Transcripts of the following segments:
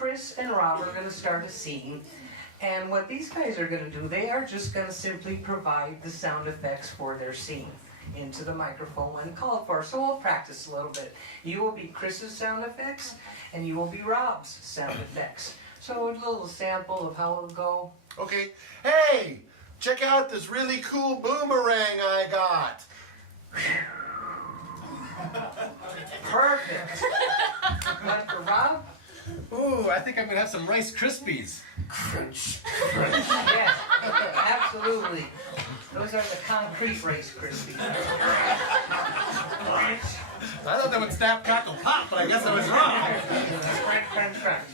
Chris and Rob are going to start a scene. And what these guys are going to do, they are just going to simply provide the sound effects for their scene into the microphone when called for. So we'll practice a little bit. You will be Chris's sound effects, and you will be Rob's sound effects. So a little sample of how it'll go. Okay. Hey, check out this really cool boomerang I got. Perfect. One for Rob. Ooh, I think I'm gonna have some Rice Krispies. Crunch. Yes, absolutely. Those are the concrete Rice Krispies. I thought that would snap, crackle, pop, but I guess I was wrong. Crunch, crunch, crunch.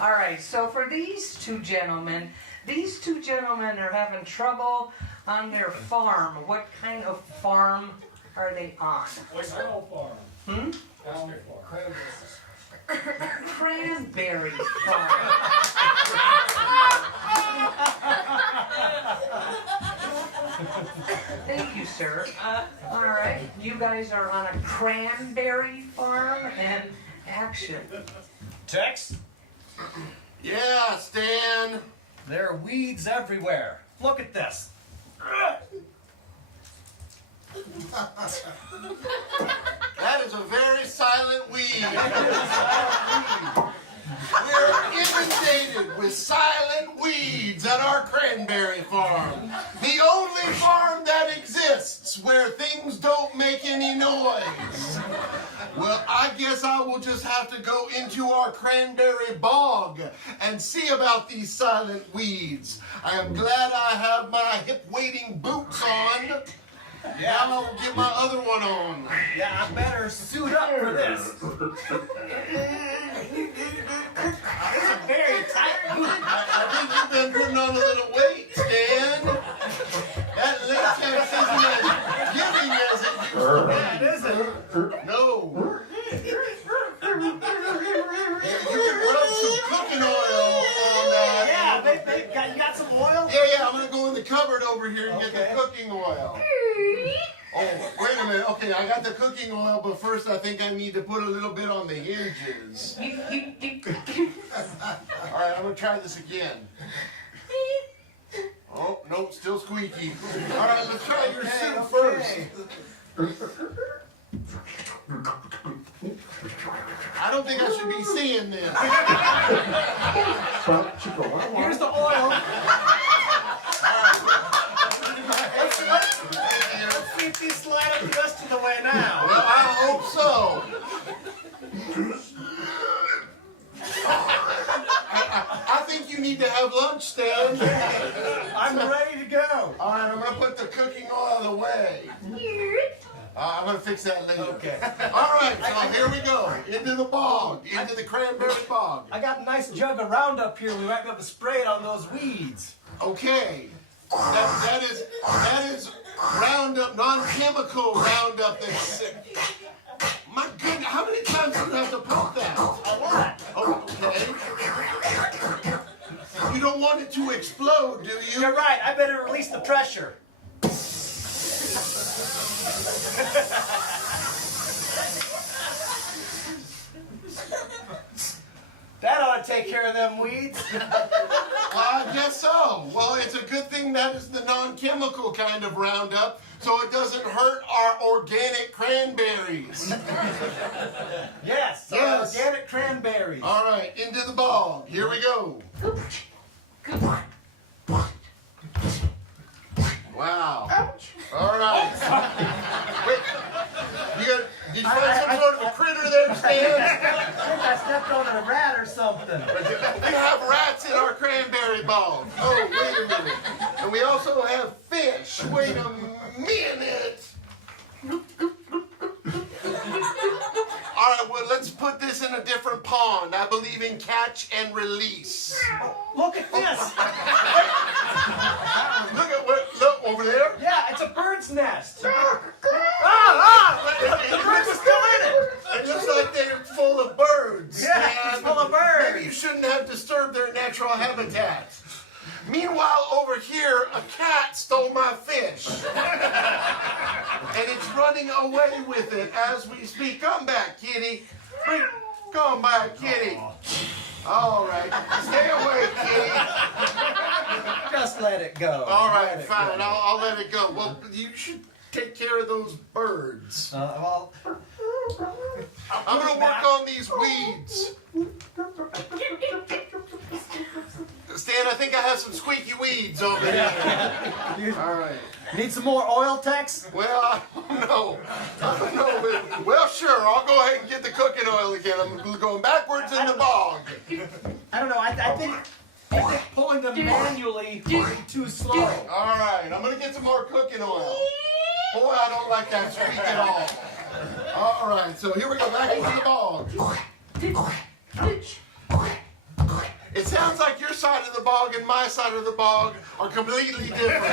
All right, so for these two gentlemen are having trouble on their farm. What kind of farm are they on? Cow farm. Hmm? Cow farm. Cranberry farm. Thank you, sir. All right, you guys are on a cranberry farm, and action. Tex, Yeah, Stan. there are weeds everywhere. Look at this. That is a very silent weed. We're inundated with silent weeds at our cranberry farm. The only farm that exists where things don't make any noise. Well, I guess I will just have to go into our cranberry bog and see about these silent weeds. I am glad I have my hip-wading boots on. Now I will get my other one on. Yeah, I better suit up for this. This is very tight. I think you've been putting on a little weight, Stan. That latex isn't as giving as it used to be. Yeah, it isn't. No. You can rub some cooking oil on that. Yeah, you got some oil? Yeah, I'm going to go in the cupboard over here and get the cooking oil. Oh, wait a minute. Okay, I got the cooking oil, but first I think I need to put a little bit on the hinges. All right, I'm going to try this again. Oh, no, still squeaky. All right, let's try your suit first. I don't think I should be seeing this. Here's the oil. Let's see if these slide up the rest of the way now. Well, I hope so. I think you need to have lunch, Stan. I'm ready to go. All right, I'm going to put the cooking oil away. I'm going to fix that later. Okay. All right, so here we go. Into the bog. Into the cranberry bog. I got a nice jug of Roundup here. We might be able to spray it on those weeds. Okay. That is Roundup, non-chemical Roundup that's... My goodness, how many times do you have to pump that? A lot. Okay. You don't want it to explode, do you? You're right. I better release the pressure. That ought to take care of them weeds. I guess so. Well, it's a good thing that is the non-chemical kind of Roundup, so it doesn't hurt our organic cranberries. Yes, Yes. organic cranberries. All right, into the bog. Here we go. Wow. All right. Wait. Did you find some sort of a critter there, Stan? I think I stepped on a rat or something. We have rats in our cranberry bog. Oh, wait a minute. And we also have fish. Wait a minute. All right, well, let's put this in a different pond. I believe in catch and release. Look at this. Look over there. Yeah, it's a bird's nest. The birds are still in it. It looks like they're full of birds. Yeah, it's full of birds. Maybe you shouldn't have disturbed their natural habitat. Meanwhile, over here, a cat stole my fish. And it's running away with it as we speak. Come back, kitty. Come back, kitty. All right. Stay away, kitty. Just let it go. All right, Let it fine. go. I'll let it go. Well, you should take care of those birds. Well, I'm gonna work on these weeds. Stan, I think I have some squeaky weeds over here. All right. need some more oil, Tex? Well, I don't know. Well, sure. I'll go ahead and get the cooking oil again. I'm going backwards in the bog. I don't know. I think pulling them manually would be too slow. All right. I'm gonna get some more cooking oil. Boy, I don't like that squeak at all. All right. So here we go. Back into the bog. It sounds like your side of the bog and my side of the bog are completely different.